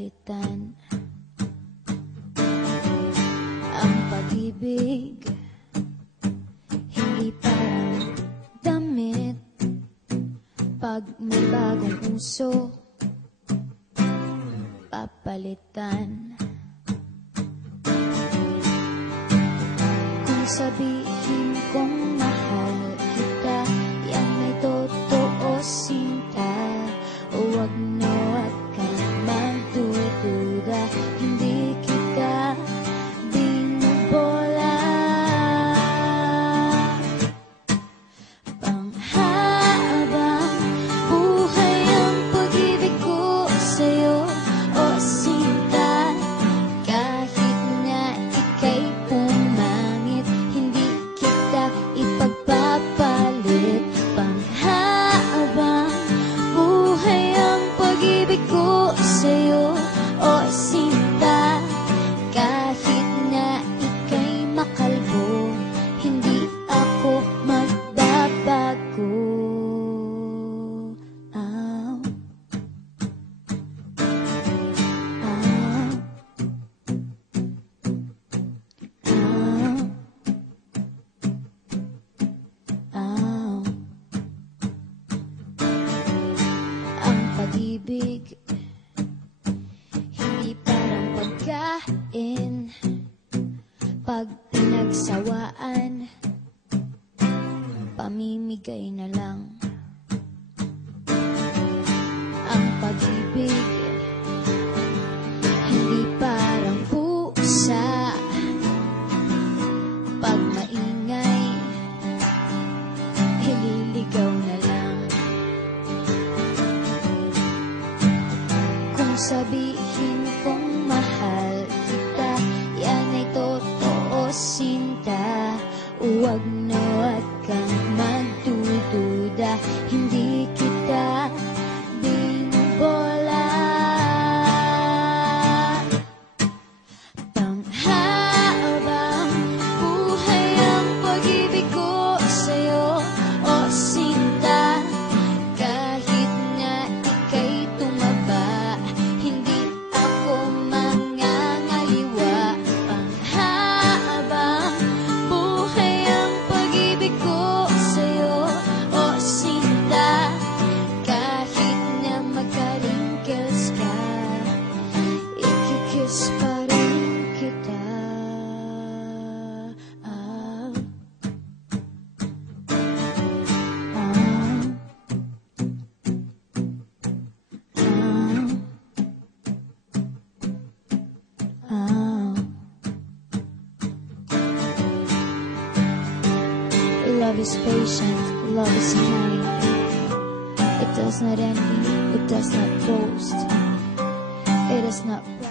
papalitan ang pag-ibig. Hindi parang damit pag may bagong uso, papalitan. Kung sabihin kong mahal kita, yan ay totoo, sinta. Huwag na wag kang magdududa, hindi kita binubola. Panghabang buhay ang pag-ibig ko sa'yo, o sinta. Kahit na ika'y pumangit, hindi kita ipagpapalit. Panghabang buhay ang pag-ibig ko sa'yo, o sinta. Kahit na ika'y makalbo, hindi ako magbabago. Ang pag-ibig hindi parang pagkain, pag pinagsawaan, pamimigay na lang. Ang pag-ibig hindi parang pusa, pag maingay, ililigaw na lang. Kung sabihin kong mahal kita, yan ay totoo, sinta. Huwag na wag kang magdududa, hindi kita binubola. Panghabang buhay ang pag-ibig ko sa'yo, o sinta. Kahit na ika'y tumaba, hindi ako mangangaliwa. Panghabang buhay ang pag-ibig ko sa'yo, o sinta. Kahit na magka-wrinkles ka, ikikiss pa rin kita. Love is patient, love is kind. It does not envy, it does not boast, it is not proud.